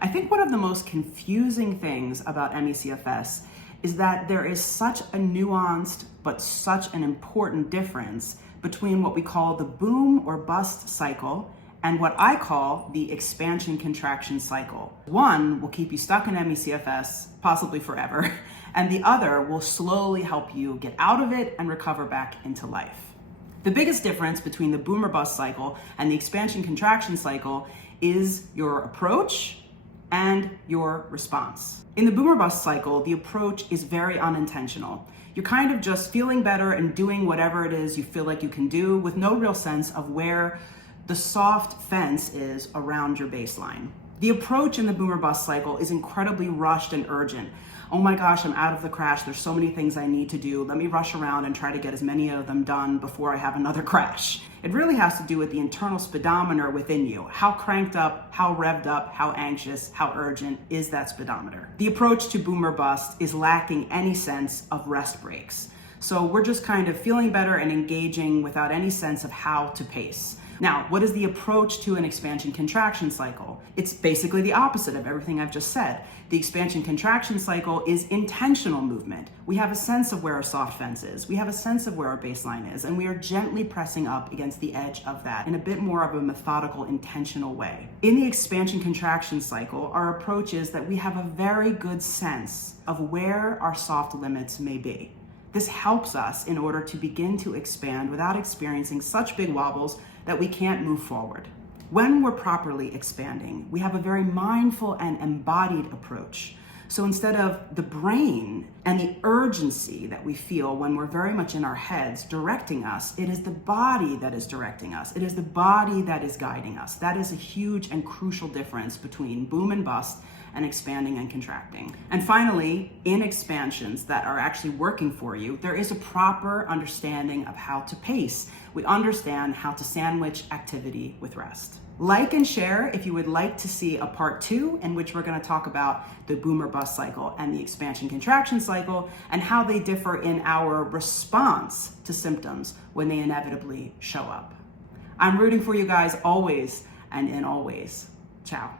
I think one of the most confusing things about ME/CFS is that there is such a nuanced but such an important difference between what we call the boom or bust cycle and what I call the expansion contraction cycle. One will keep you stuck in ME/CFS, possibly forever, and the other will slowly help you get out of it and recover back into life. The biggest difference between the boom or bust cycle and the expansion contraction cycle is your approach and your response. In the boom or bust cycle, the approach is very unintentional. You're kind of just feeling better and doing whatever it is you feel like you can do with no real sense of where the soft fence is around your baseline. The approach in the boom or bust cycle is incredibly rushed and urgent. Oh my gosh, I'm out of the crash. There's so many things I need to do. Let me rush around and try to get as many of them done before I have another crash. It really has to do with the internal speedometer within you. How cranked up, how revved up, how anxious, how urgent is that speedometer? The approach to boom or bust is lacking any sense of rest breaks. So we're just kind of feeling better and engaging without any sense of how to pace. Now, what is the approach to an expansion contraction cycle? It's basically the opposite of everything I've just said. The expansion contraction cycle is intentional movement. We have a sense of where our soft fence is. We have a sense of where our baseline is, and we are gently pressing up against the edge of that in a bit more of a methodical, intentional way. In the expansion contraction cycle, our approach is that we have a very good sense of where our soft limits may be. This helps us in order to begin to expand without experiencing such big wobbles that we can't move forward. When we're properly expanding, we have a very mindful and embodied approach. So instead of the brain and the urgency that we feel when we're very much in our heads directing us, it is the body that is directing us. It is the body that is guiding us. That is a huge and crucial difference between boom and bust and expanding and contracting. And finally, in expansions that are actually working for you, there is a proper understanding of how to pace. We understand how to sandwich activity with rest. Like and share if you would like to see a part 2 in which we're going to talk about the boom or bust cycle and the expansion contraction cycle and how they differ in our response to symptoms when they inevitably show up. I'm rooting for you guys always and in all ways. Ciao.